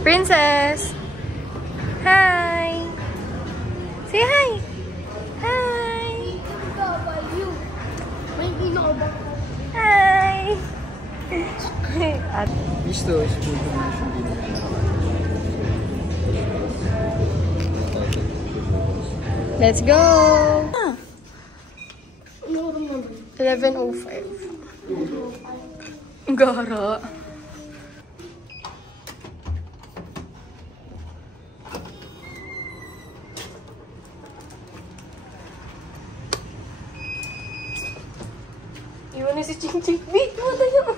Princess! Hi! Say hi! Hi! Hi! Gusto, siguro information din nila. Let's go! 11:05. Gara. Iwan na si Ching Ching. Wait, wala yun.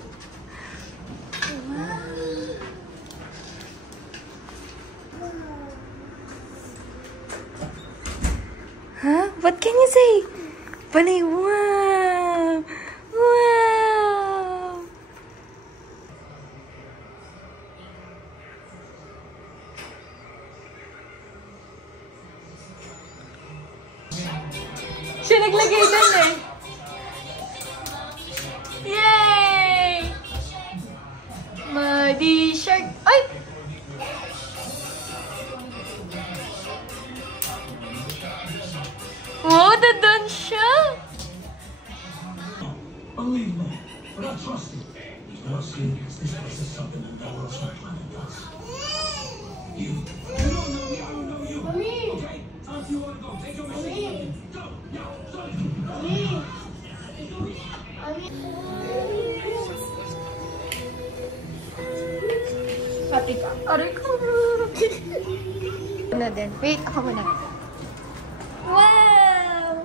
Huh? What can you say? Panay, wow! Wow! Siya naglagay dun eh. Yay! Muddy shark. Ay! Oh, nandun siya! Unbelievable, but I trust you. Once again, this place is something that no one else on the planet does. You don't know me, I don't know you. Okay? If you want to go, take your machine. Go, now, Pati ka. Aray ko. Ano din? Wait, ako muna. Wow!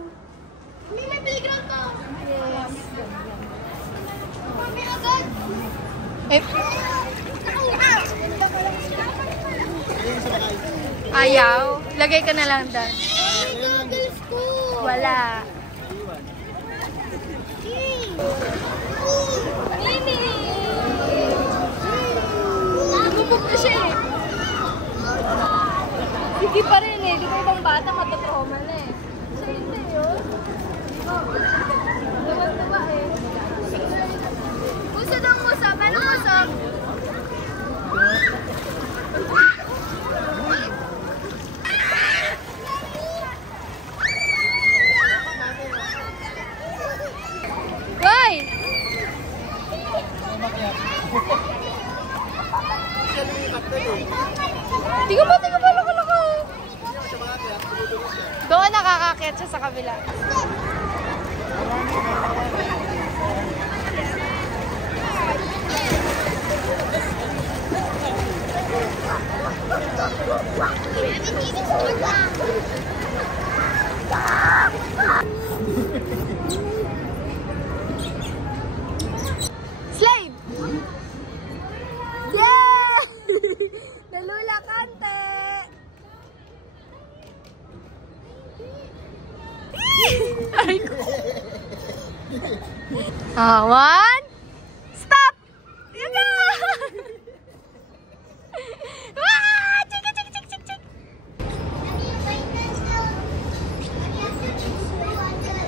May playground pa! Yes. Mami, agad! Eh, ayaw. Lagay ka na lang doon. Ay, goggles ko! Wala. Mimi! Lumubog na siya eh. Hindi pa rin eh. Di ba ibang bata matotrauma na eh. Siya hindi yun. Diba eh. Musa daw musa. Paano musa? Why? Tingnan mo, loko-loko. Doon nakakakit siya sa kabila. Slave! Yeah! Nalula kante! Ay ko. One. Stop! Yun na! Ah! Chik, chik, chik, chik, chik.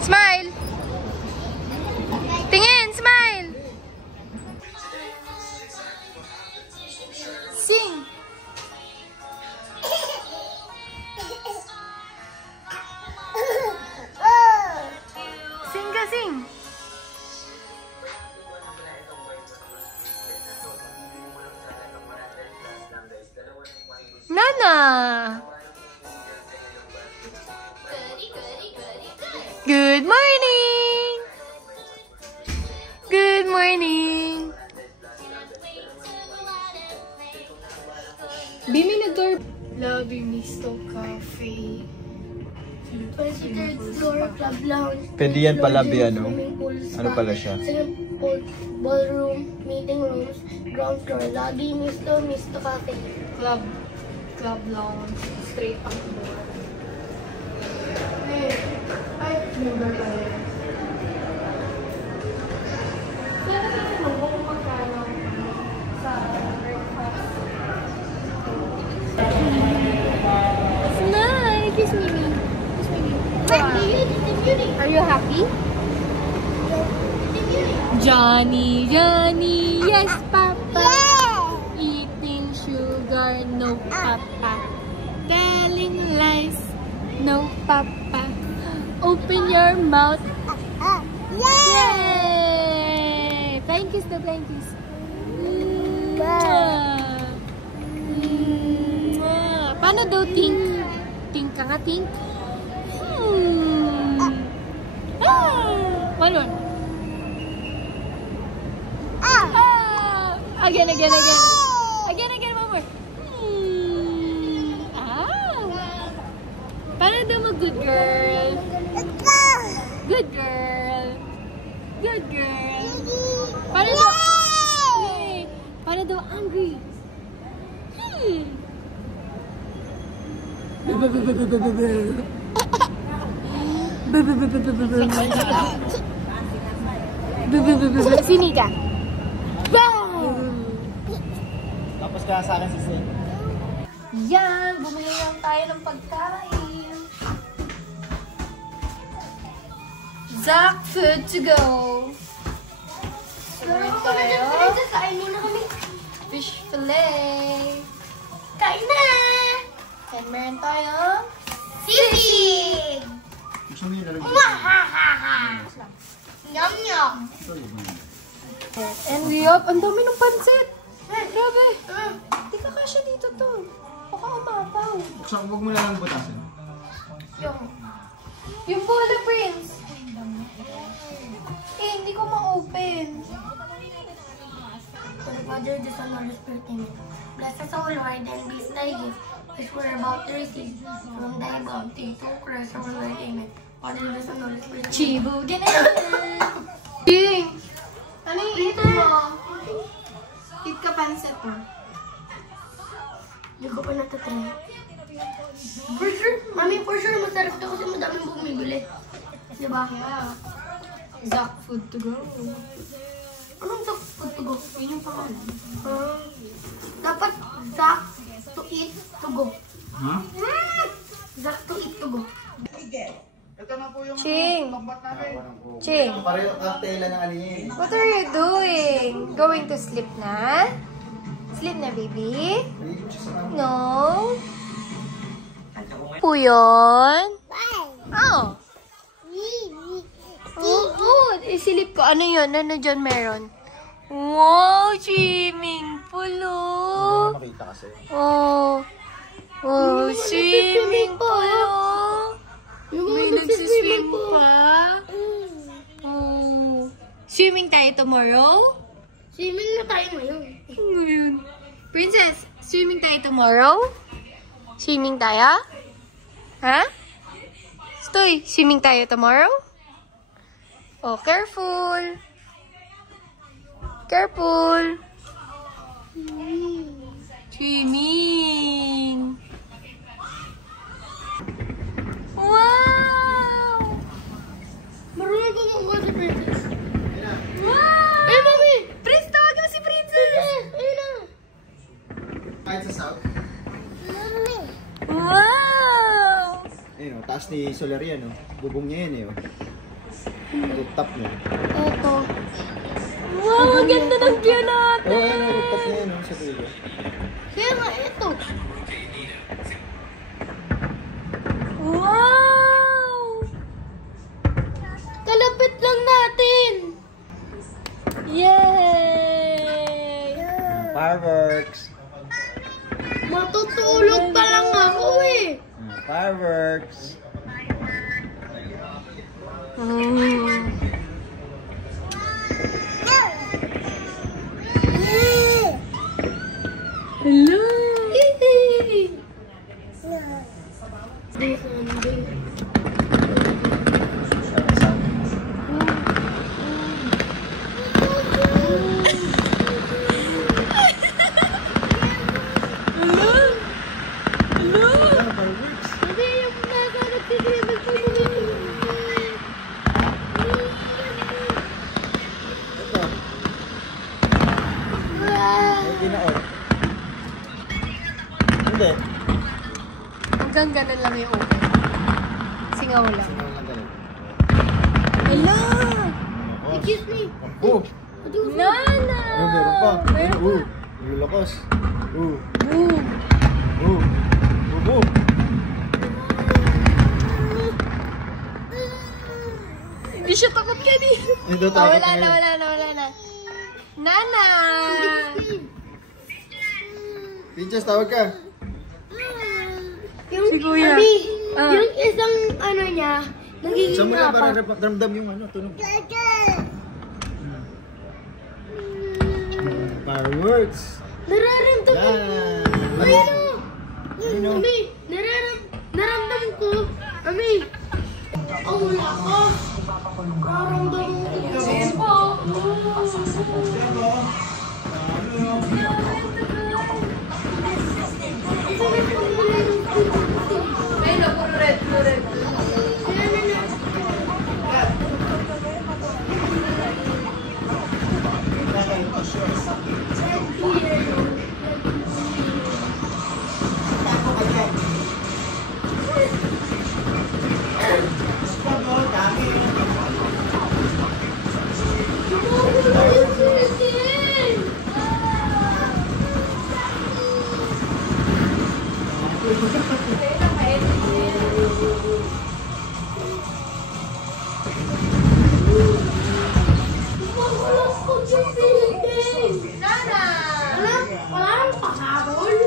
Smile! Tingin! Smile! Sing! Sing ka, sing! Nana! Good morning! Good morning! Bimi na door. Love you, Misto Cafe. 23rd floor, club lounge. Pwede yan pala, Bi, ano? Swimming pool, spa, Ano pala siya? swimming pool, ballroom, meeting rooms, ground floor, lobby, Misto Cafe. Club lounge. Straight up door. Ay, member ka rin. Kaya natin mo kung magkano sa breakfast. It's nice. Kiss Mimi. Kiss Mimi. Are you happy? Johnny, yes, Papa. Yeah. Eating sugar, no papa. Telling lies, no papa. Open your mouth. Yay! Flying kiss the flying kiss. Paano daw think? Think ka nga, think? One more. Again, again, again. Again, again, one more. Paano daw mo good girl? Good girl. Good girl. Paano daw? Paano daw angry? Sini ka. Tapos ka sa akin si Snake. Yan, bumili lang tayo ng pagkain. Zach food to go. Meron tayo. Kain muna kami. Fish fillet. Kain na! And meron tayo. Sisig! Gusto mo yun na rin? Yum yum! And yup, ang dami ng pansit. Grabe. Di ka kasya dito to. Baka umapaw. Buksan, huwag mo na lang butasin. Yung bola, Prince. Eh, hindi ko ma-open. To the Father, the Son, and the Spirit, Amen. Bless us, O Lord, and be thy gift, which we're about to receive from thy bounty, through Christ our Lord, Amen. Father, the Son, and the Spirit, Amen. Chibu, ganun. Ding! Ano yung ito mo? Eat ka pansit, oh. Hindi ko pa natatry. For sure, mami, for sure, masarap to kasi madaming bumibili. Diba? Yeah. Zach food to go. Anong Zach food to go? Yun yung pangalan. Dapat Zach to eat to go. Ha? Zach to eat to go. Ito na po yung Ching! lambat namin. Ching! Pareho cocktail ng ano yun. What are you doing? Going to sleep na? Sleep na, baby? No? Po yun? Oh! Oh, isilip ko. Ano yun? Ano dyan meron? Wow, swimming pool, oh. Makita kasi. Oh. Oh, swimming pool, oh. May nagsiswim pa. Oh. Swimming tayo tomorrow? Swimming na tayo ngayon. Ngayon. Princess, swimming tayo tomorrow? Swimming tayo? Ha? Stoy, swimming tayo tomorrow? Oh, careful. Careful. Swimming. Wow! Marunong ko makuha si Princess. Wow! Eh, mami! Prince, tawagin mo si Princess! Ayun na. Kahit sa south. Wow! Ayun o, taas ni Solaria, no? Bubong niya yun eh, oh. Rooftop niya. Eto. Wow, ang ganda ng view Oo, natin! ayun o, rooftop niya yun, oh, sa dulo. Kaya nga, ito. Wow! Kalapit lang natin. Yay! Fireworks! Matutulog pa lang ako eh. Fireworks! Hello! Fireworks! Kasi yung nasa nagtitribal ko yung Ito. May ginaon. Hindi. Hanggang ganun lang yung open. Singaw lang. Ang galing. Hello! Excuse me. Oh! Nana! Oh, meron pa. Meron pa. Oh, may lakas. Oh. daw tayo. Wala na. Nana! Pinchas, tawag ka. Yung, Si Kuya. Abi, yung isang ano niya, nagiging Saan mo na para apat. ramdam yung tunog. Fireworks. Nararamdaman ko. Yan. Ayun o. Ayun o. Ami, naramdam ko. Ami. Ang wala ka. Nararamdaman ko. Ayan po. Ayun na, puro red. Nana! Wala nang pahabol.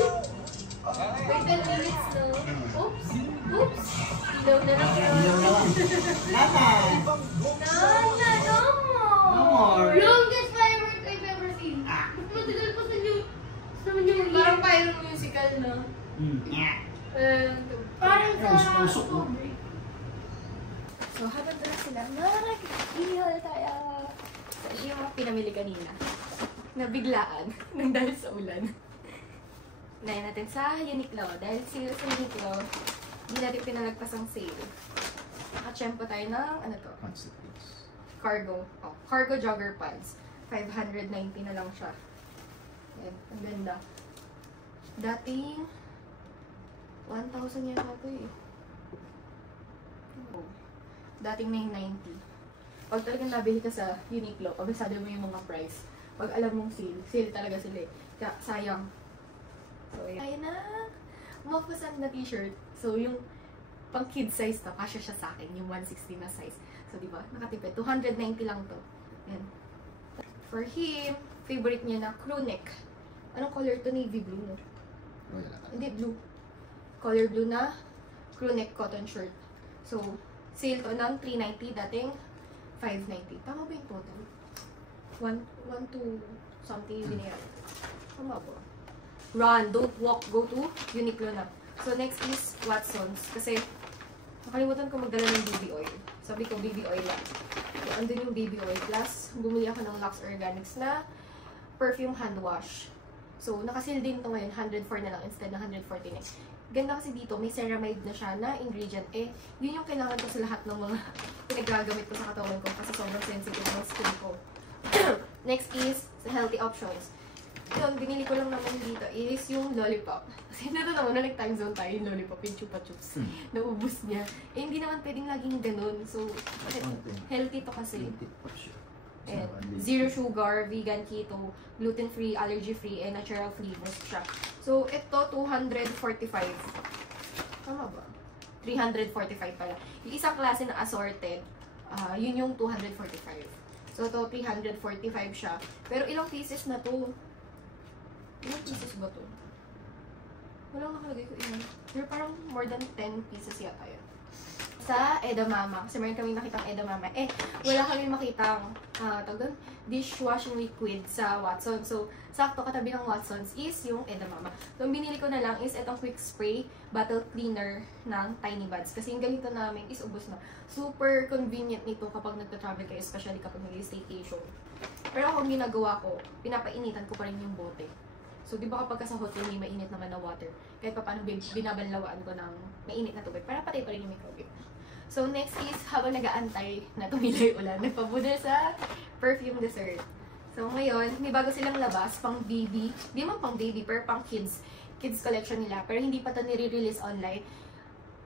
Wait 10 minutes na. Oops. Ilaw na lang yun. Nana, no more. Longest firework I've ever seen. Matagal pa sa new. Parang pyro musical, no? Parang sa So, habang doon sila, nakakihal tayo. So, yung mga pinamili kanina. Nabiglaan nang dahil sa ulan. Nayan natin sa Uniqlo. Dahil sale sa Uniqlo, hindi natin pinalagpas ang sale. Nakachempo tayo ng, ano to? Cargo. Oh, cargo jogger pants. 590 na lang siya. Ayan, ang ganda. Dating 1,000 yata ito eh. Oh. Dating 990. Pag talagang nabili ka sa Uniqlo, kabisado mo yung mga price. Pag alam mong sale talaga sila eh. Kaya sayang. So, ayun na. Mafusan na t-shirt. So, yung pang kid size to, kasya siya sa akin. Yung 160 na size. So, di ba? Nakatipid. 290 lang to. Ayan. For him, favorite niya na crew neck. Anong color to? Navy blue, no? Hindi, blue. Color blue na crew neck cotton shirt. So, sale to ng 390, dating 590. Tama ba yung total? 1 to something binayaran. Tama ba? Run, don't walk, go to Uniqlo na. So, next is Watsons. Kasi, nakalimutan ko magdala ng baby oil. Sabi ko, baby oil lang. So, andun yung baby oil. Plus, bumili ako ng Lux Organics na perfume hand wash. So, nakasil din ito ngayon. 104 na lang instead ng 149. Ganda kasi dito, may ceramide na siya na ingredient. Eh, yun yung kailangan ko sa lahat ng mga pinagagamit ko sa katawan ko kasi sobrang sensitive ng skin ko. Next is healthy options. Yun, binili ko lang naman dito is yung lollipop. Kasi nato naman na time zone tayo yung lollipop, yung chupa chups. Naubos niya. Eh, hindi naman pwedeng laging ganun. So, healthy to kasi. And zero sugar, vegan, keto, gluten-free, allergy-free, and natural flavors siya. So, ito, 245. Tama ba? 345 pala. Yung isang klase na assorted, yun yung 245. So, ito, 345 siya. Pero ilang pieces na to? Ilang pieces ba to? Walang nakalagay ko ilan. Pero parang more than 10 pieces yata yun. Sa Edamama. Kasi meron kami nakitang Edamama. Eh, wala kami makitang dishwashing liquid sa Watsons. So, sakto katabi ng Watsons is yung Edamama. So, ang binili ko na lang is itong quick spray bottle cleaner ng Tiny Buds. Kasi yung ganito namin is ubos na. Super convenient nito kapag nagta-travel kayo, especially kapag nag-staycation. Pero ako, ang ginagawa ko, pinapainitan ko pa rin yung bote. So, di ba kapag sa hotel may mainit naman na water, kahit pa paano binabanlawaan ko ng mainit na tubig para patay pa rin yung microwave. So, next is, habang nag-aantay na tumilay ulan, nagpabudol sa perfume dessert. So, ngayon, may bago silang labas, pang baby. Di man pang baby, pero pang kids. Kids collection nila. Pero hindi pa ito nire-release online.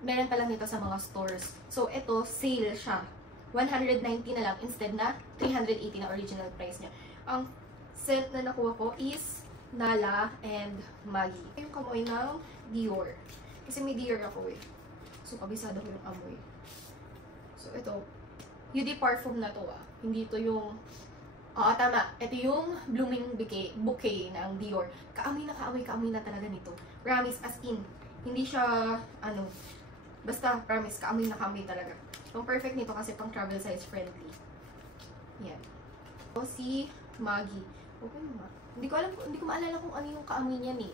Meron pa lang nito sa mga stores. So, ito, sale siya. 190 na lang instead na 380 na original price niya. Ang scent na nakuha ko is Nala and Maggie. Yung kamoy ng Dior. Kasi may Dior ako eh. So, kabisado ko yung amoy. So, ito. UD Parfum na to Hindi to yung, tama. Ito yung Blooming Bouquet ng Dior. Kaamoy na talaga nito. Promise, as in. Hindi siya, basta promise, kaamoy talaga. Ang perfect nito kasi pang travel size friendly. Yan. So, si Maggie. Okay nga. Hindi ko maalala kung ano yung kaamoy niyan eh.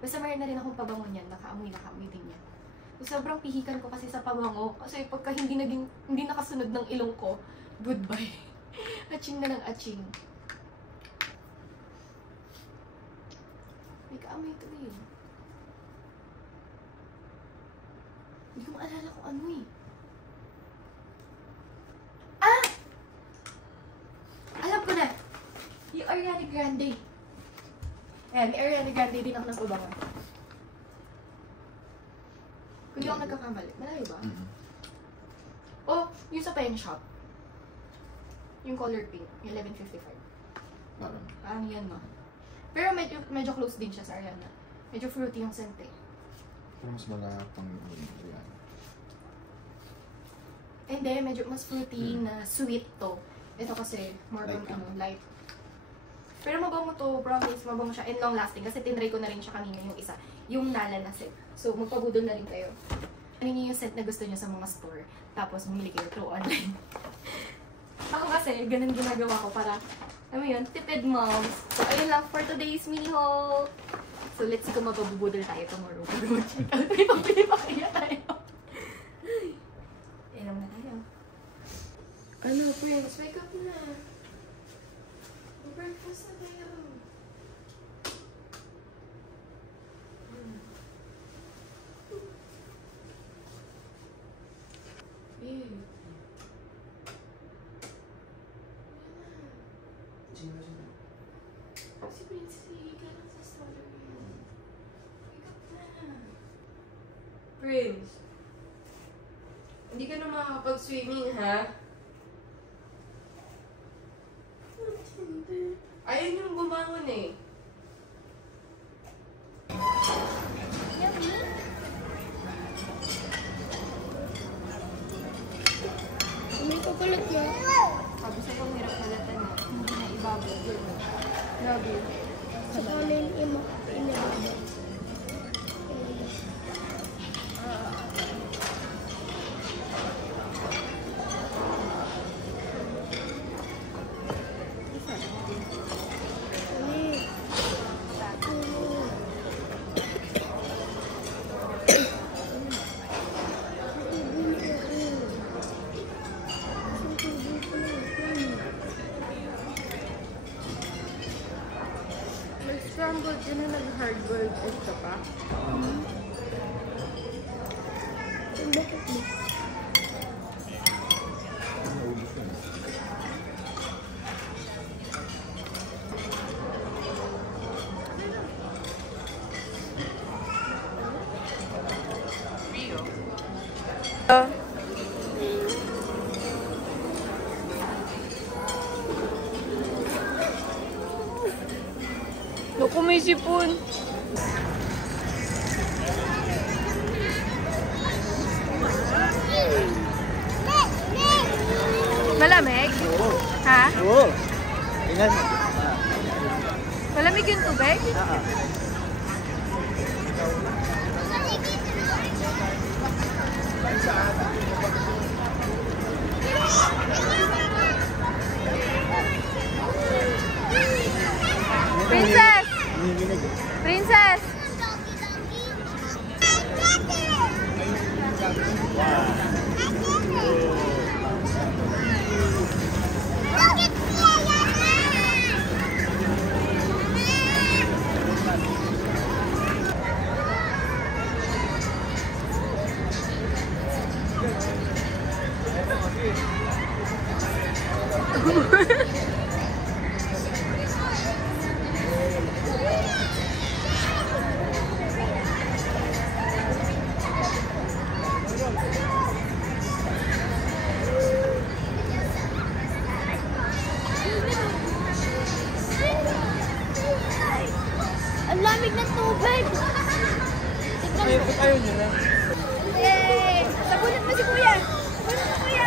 Basta mayroon na rin akong pabango niyan. Nakaamoy din niya. So, sobrang pihikan ko kasi sa pabango. Kasi pagka hindi nakasunod ng ilong ko, goodbye. Aching na ng aching. May kaamoy ito eh. Hindi ko maalala kung ano eh. Alam ko na! Yung Ariana Grande. Ayan, may Ariana Grande din ako ng pabango. Kung di ako nagkakamali. Malayo ba? Yung sa Pen Shop. Yung color pink. Yung 1155. Parang yan Pero medyo close din siya sa Ariana. Medyo fruity yung scent eh. Pero mas malapang yung Ariana. Hindi, medyo mas fruity na sweet to. Ito kasi more on light. Pero mabango to, promise, mabango siya and long lasting. Kasi tinry ko na rin siya kanina yung isa. Yung Nala na scent. So, magpabudol na rin kayo. Ano yung scent na gusto nyo sa mga store. Tapos, bumili kayo through online. Ako kasi, ganun ginagawa ko para, alam mo yun, tipid moms. So, ayun lang for today's mini haul. So, let's see kung mapabubudol tayo tomorrow. Pero mag-check out. May pabili pa kaya tayo. Inom na tayo. Ano, Prince? Wake up na. Breakfast na tayo. Si Prince, higa lang sa stroller niya. Wake up na. Prince, hindi ka na makakapag-swimming, ha? Ayaw niyong bumangon eh. May kukulit na. Sabi sa'yo, ang hirap halatan mo. Hindi na ibabaw. Grabe. Sa kanin, inibaba. Scrambled yun na nag-hard-boiled egg ka pa? Bakit mo? Naku, may sipon. Malamig? Oo. Ha? Oo. Tingnan mo. Malamig yung tubig? Princess! Princess! Ang lamig ng tubig! Ayaw nyo na. Yay! Sabunan mo si Kuya! Sabunan mo si Kuya!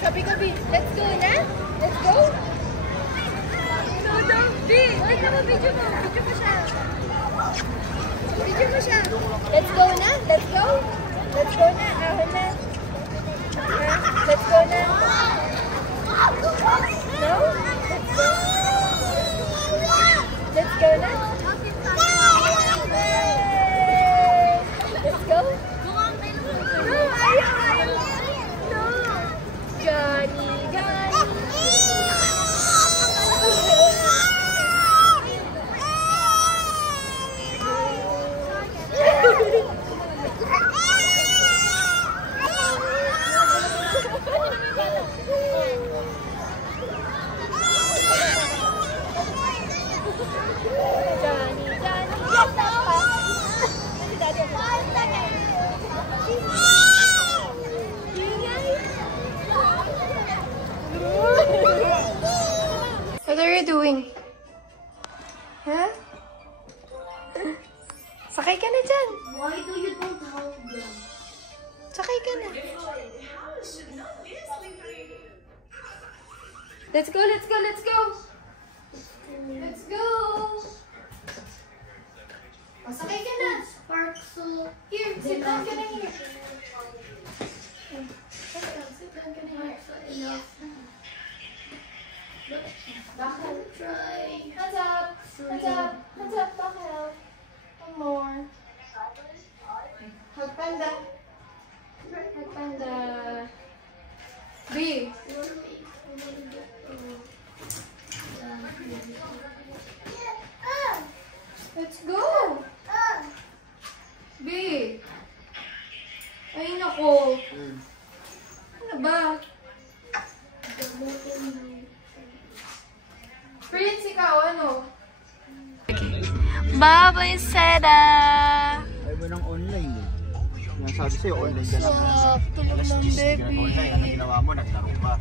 Sabi ko, B, let's go na? Let's go? So, don't B. Wait naman, video mo. Video mo siya. Video mo siya. Let's go na? Let's go? Let's go na. Ahon na. Ha? Let's go na. No? Let's go. Let's go na? Let's go? No, ayaw, ayaw. No. Johnny, Johnny. What are you doing? Huh? Sakay ka na dyan. Why do you don't help them? Sakay ka na. Let's go, let's go, let's go. Let's go. Oh, sakay ka na. Spark so... Here, sit down ka na here. Sit down ka na here. Enough. Bakal. Try. Hands up. Hands up. Hands up. Bakal. One more. Hug panda. Hug panda. B. Let's go. B. Ay, nako. Ano ba? Prince, ikaw, ano? Bye-bye, Seda! Ayaw mo ng online eh. Yung sabi sa'yo, online ka lang. Tulog ng baby. Online, ano ginawa mo? Naglaro ka.